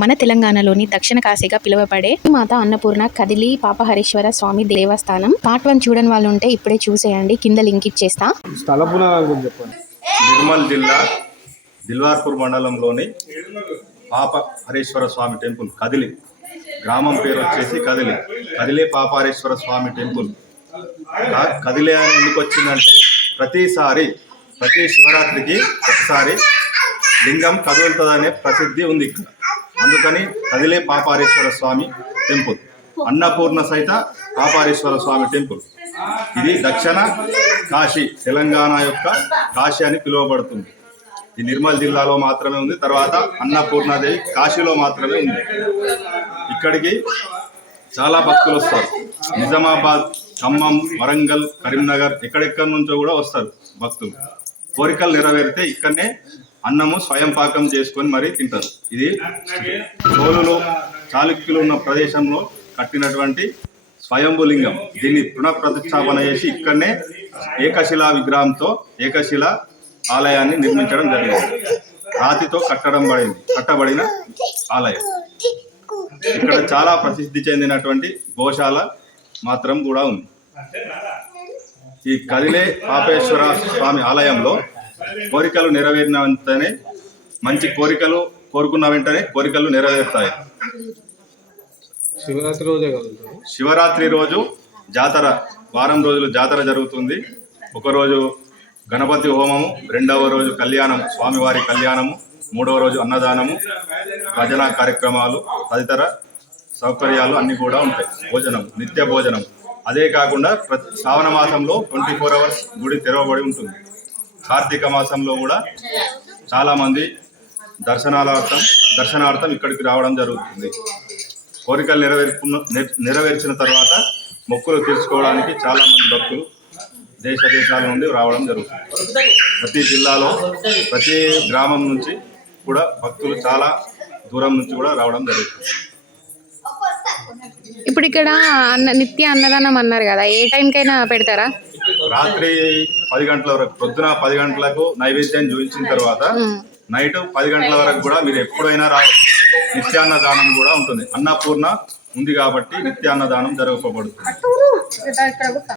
మన తెలంగాణలోని దక్షిణ కాశీగా పిలువబడే మాత అన్నపూర్ణ కదిలి పాపహరీశ్వర స్వామి దేవస్థానం పార్ట్ 1 చూడని వాళ్ళు ఉంటే ఇప్పుడే చూసేయండి. కింద లింక్ ఇచ్చేస్తా. నిర్మల్ జిల్లా దిల్వార్పూర్ మండలంలోని పాప హరీశ్వర స్వామి టెంపుల్ కదిలి గ్రామం పేరు వచ్చేసి కదిలే పాపహరీశ్వర స్వామి టెంపుల్. కదిలే అని ఎందుకు వచ్చిందంటే ప్రతి శివరాత్రికి ఒకసారి లింగం కదులుతుందనే ప్రసిద్ధి ఉంది ఇక్కడ. అందుకని కదిలే పాపహరీశ్వర స్వామి టెంపుల్, అన్నపూర్ణ సహిత పాపహరీశ్వర స్వామి టెంపుల్. ఇది దక్షిణ కాశీ, తెలంగాణ యొక్క కాశీ అని పిలువబడుతుంది. ఈ నిర్మల్ జిల్లాలో మాత్రమే ఉంది. తర్వాత అన్నపూర్ణాదేవి కాశీలో మాత్రమే ఉంది. ఇక్కడికి చాలా భక్తులు వస్తారు. నిజామాబాద్, ఖమ్మం, వరంగల్, కరీంనగర్ ఎక్కడెక్కడి నుంచో కూడా వస్తారు భక్తులు. కోరికలు నెరవేరితే ఇక్కడనే అన్నము స్వయం పాకం చేసుకొని మరీ తింటారు. ఇది చోళులు, చాళుక్యులు ఉన్న ప్రదేశంలో కట్టినటువంటి స్వయంభులింగం. దీన్ని పునఃప్రతిష్టాపన చేసి ఇక్కడనే ఏకశిలా ఆలయాన్ని నిర్మించడం జరిగింది. రాతితో కట్టబడిన ఆలయం. ఇక్కడ చాలా ప్రసిద్ధి చెందినటువంటి గోశాల మాత్రం కూడా ఉంది. ఈ కదిలే పాపేశ్వర స్వామి ఆలయంలో కోరికలు నెరవేరిన వెంటనే కోరుకున్న వెంటనే కోరికలు నెరవేరుతాయి. శివరాత్రి రోజు జాతర, వారం రోజులు జాతర జరుగుతుంది. ఒకరోజు గణపతి హోమము, రెండవ రోజు కళ్యాణం, స్వామివారి కళ్యాణము, మూడవ రోజు అన్నదానము, భజన కార్యక్రమాలు, తదితర సౌకర్యాలు అన్ని కూడా ఉంటాయి. భోజనం, నిత్య భోజనం. అదే కాకుండా శ్రావణ మాసంలో 24 hours గుడి తెరవబడి ఉంటుంది. కార్తీక మాసంలో కూడా చాలా మంది దర్శనార్థం ఇక్కడికి రావడం జరుగుతుంది. కోరికలు నెరవేర్చిన తర్వాత మొక్కులు తీర్చుకోవడానికి చాలా మంది భక్తులు దేశాల నుండి రావడం జరుగుతుంది. ప్రతి జిల్లాలో, ప్రతి గ్రామం నుంచి కూడా భక్తులు చాలా దూరం నుంచి కూడా రావడం జరుగుతుంది. ఇప్పుడు ఇక్కడ నిత్య అన్నదానం అన్నారు కదా, ఏ టైంకైనా పెడతారా? రాత్రి 10 గంటల వరకు, పొద్దున 10 గంటలకు నైవేద్యం చూపించిన తర్వాత నైట్ 10 గంటల వరకు కూడా మీరు ఎప్పుడైనా రావచ్చు. నిత్యాన్నదానం కూడా ఉంటుంది. అన్నపూర్ణ ఉంది కాబట్టి నిత్యాన్నదానం జరగబడుతుంది.